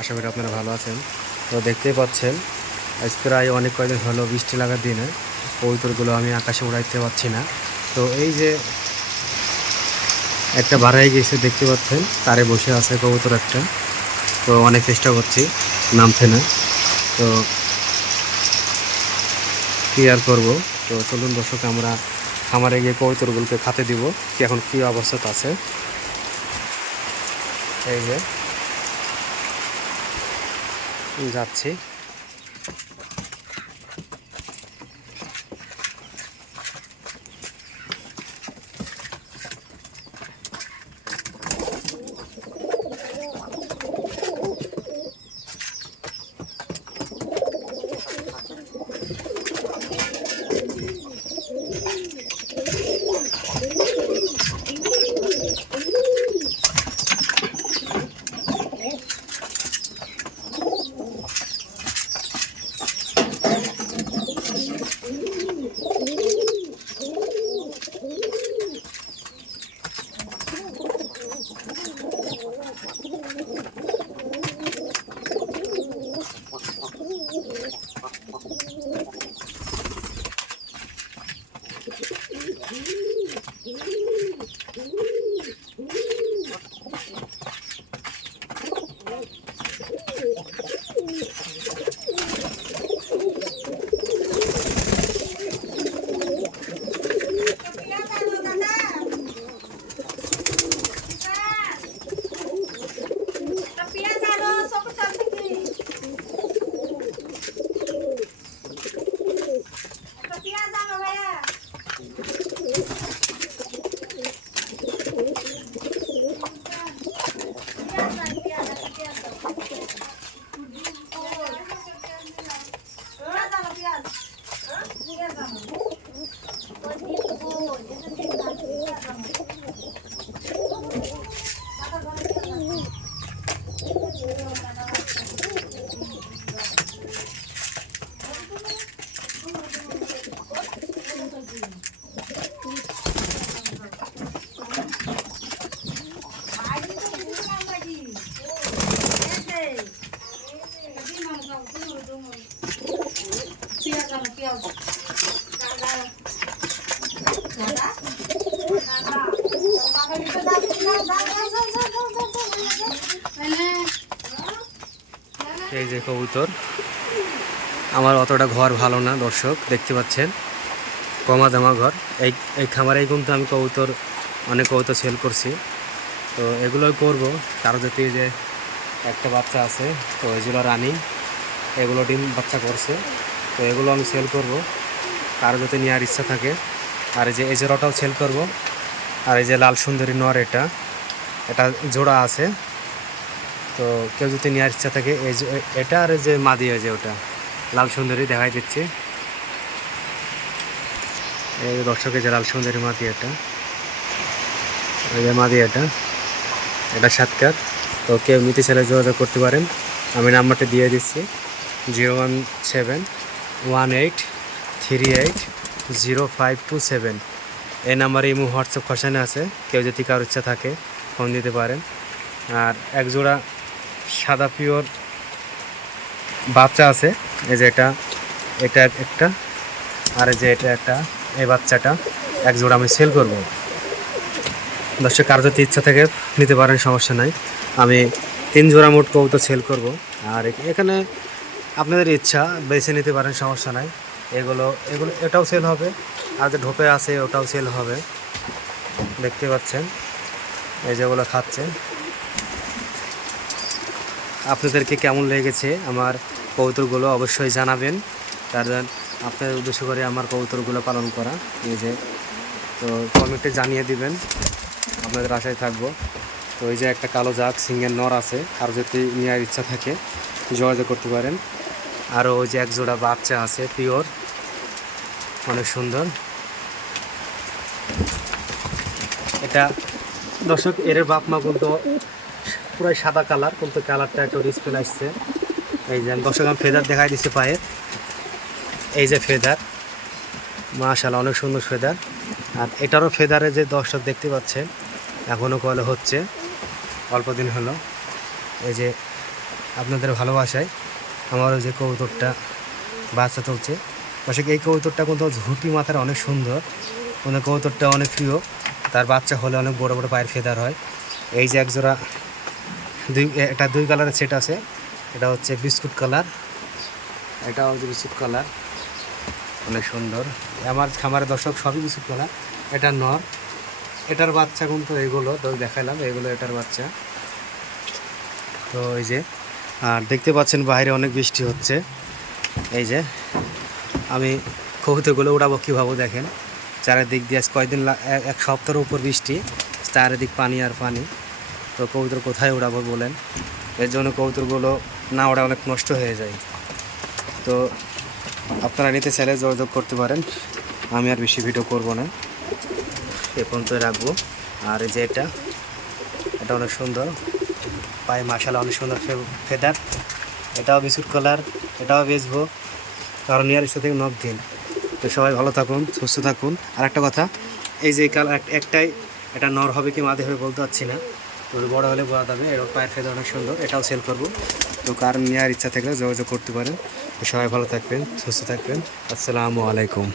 আশা করি আপনারা ভালো আছেন। তো দেখতেই পাচ্ছেন আজ প্রায় অনেক কয়েকদিন হলো বৃষ্টি লাগার দিনে কবুতরগুলো আমি আকাশে উড়াইতে পারছি না। তো এই যে একটা বাড়াই গেছে দেখতে পাচ্ছেন, তারে বসে আছে কবুতর একটা। তো অনেক চেষ্টা করছি, নামছে না। তো কি আর করবো। তো চলুন দর্শক, আমরা খামারে গিয়ে কবুতরগুলোকে খাতে দিব কি এখন কী অবস্থাতে আছে। এই যে যাচ্ছি। এই যে কবুতর আমার, অতটা ঘর ভালো না দর্শক, দেখতে পাচ্ছেন কমা দামা ঘর। এই খামারেই কিন্তু আমি অনেক কবুতর সেল করছি। তো এগুলোই করব, কারো যদি যে একটা বাচ্চা আছে, তো এগুলো রানিং, এগুলো ডিম বাচ্চা করছে, তো এগুলো আমি সেল করব, কারো যদি নেওয়ার ইচ্ছা থাকে। আর এই যে এই জোড়াটাও সেল করব। আর এই যে লাল সুন্দরী নর, এটা জোড়া আছে, তো কেউ যদি নেওয়ার ইচ্ছা থাকে এটা। আর যে মাদি, যে ওটা লাল সুন্দরী দেখাই দিচ্ছি। এই দর্শকের যে লাল সুন্দরী মাদি, ওই যে মাদি, এটা সাতকার। তো কেউ নিতে চাইলে যোগাযোগ করতে পারেন, আমি নাম্বারটা দিয়ে দিচ্ছি 01718380527। এই নাম্বারে ইমো হোয়াটসঅ্যাপ খসানে আছে, কেউ যদি কারোর ইচ্ছা থাকে ফোন দিতে পারেন। আর এক জোড়া সাদা পিওর বাচ্চা আছে, এই যে এটা একটা, আর এই যে এটা একটা, এই বাচ্চাটা এক জোড়া আমি সেল করব। দর্শক কার যদি ইচ্ছা থাকে নিতে পারেন, সমস্যা নাই। আমি 3 জোড়া মোট কবুতর সেল করব। আর এখানে আপনাদের ইচ্ছা বেছে নিতে পারেন, সমস্যা নাই। এগুলো এটাও সেল হবে, আর যে ঢোপে আছে ওটাও সেল হবে। দেখতে পাচ্ছেন এই যেগুলো খাচ্ছে। আপনাদেরকে কেমন লেগেছে আমার কবুতরগুলো অবশ্যই জানাবেন, কারণ আপনাদের উদ্দেশ্য করে আমার কবুতরগুলো পালন করা। এই যে, তো কমেন্টে জানিয়ে দিবেন, আপনাদের আশায় থাকবো। তো এই যে একটা কালো জাগ সিংয়ের নর আছে, আর যদি নেওয়ার ইচ্ছা থাকে যোগাযোগ করতে পারেন। আরও ওই যে এক জোড়া বাচ্চা আছে পিওর, অনেক সুন্দর। এটা দর্শক এর বাপ মা কিন্তু পুরাই সাদা কালার, কিন্তু কালারটা একটু ডিসপ্লে আসছে। এই যে দর্শক আমি ফেদার দেখাই দিচ্ছি পায়ের, এই যে ফেদার, মাশাআল্লাহ অনেক সুন্দর ফেদার। আর এটারও ফেদারে যে দর্শক দেখতে পাচ্ছেন এখনও কল হচ্ছে, অল্প দিন হলো। এই যে আপনাদের ভালোবাসায় আমার ওই যে কবুতরটা বাচ্চা চলছে। দর্শক এই কবুতরটা কিন্তু ঝুটি মাথার অনেক সুন্দর, কিন্তু কবুতরটা অনেক প্রিয়। তার বাচ্চা হলে অনেক বড় বড় পায়ের ফেদার হয়। এই যে একজোড়া এটা 2 কালারের সেট আছে। এটা হচ্ছে বিস্কুট কালার, এটা হচ্ছে বিস্কুট কালার, অনেক সুন্দর। আমার খামারের দর্শক সবই বিস্কুট কালার। এটা নর, এটার বাচ্চা কিন্তু এইগুলো তো দেখালাম, এগুলো এটার বাচ্চা। তো এই যে আর দেখতে পাচ্ছেন বাইরে অনেক বৃষ্টি হচ্ছে। এই যে আমি কবুতরগুলো উড়াবো কীভাবে দেখেন, চারিদিক দিয়ে কয়েকদিন এক সপ্তাহের উপর বৃষ্টি, চারিদিক পানি আর পানি। তো কবুতর কোথায় উড়াবো বলেন, এর জন্য কবুতরগুলো না ওড়া অনেক নষ্ট হয়ে যায়। তো আপনারা নিতে চাইলে যোগাযোগ করতে পারেন, আমি আর বেশি ভিডিও করব না, এ পর্যন্ত রাখবো। আর এই যে এটা অনেক সুন্দর, পায়ে মাশাআল্লাহ অনেক সুন্দর ফেদার। এটাও বিস্কুট কালার, এটাও বেচবো, কারণ ইয়ার ইচ্ছা থেকে নখ দিন। তো সবাই ভালো থাকুন, সুস্থ থাকুন। আর একটা কথা, এই যে কালার একটাই, এটা নর হবে কি মাদে হবে বলতে পারছি না, তো বড় হলে বোঝা যাবে। এর পায়ের ফেদার অনেক সুন্দর, এটাও সেল করবো। তো কারণ নেওয়ার ইচ্ছা থাকলে যোগাযোগ করতে পারেন। তো সবাই ভালো থাকবেন, সুস্থ থাকবেন। আসসালামু আলাইকুম।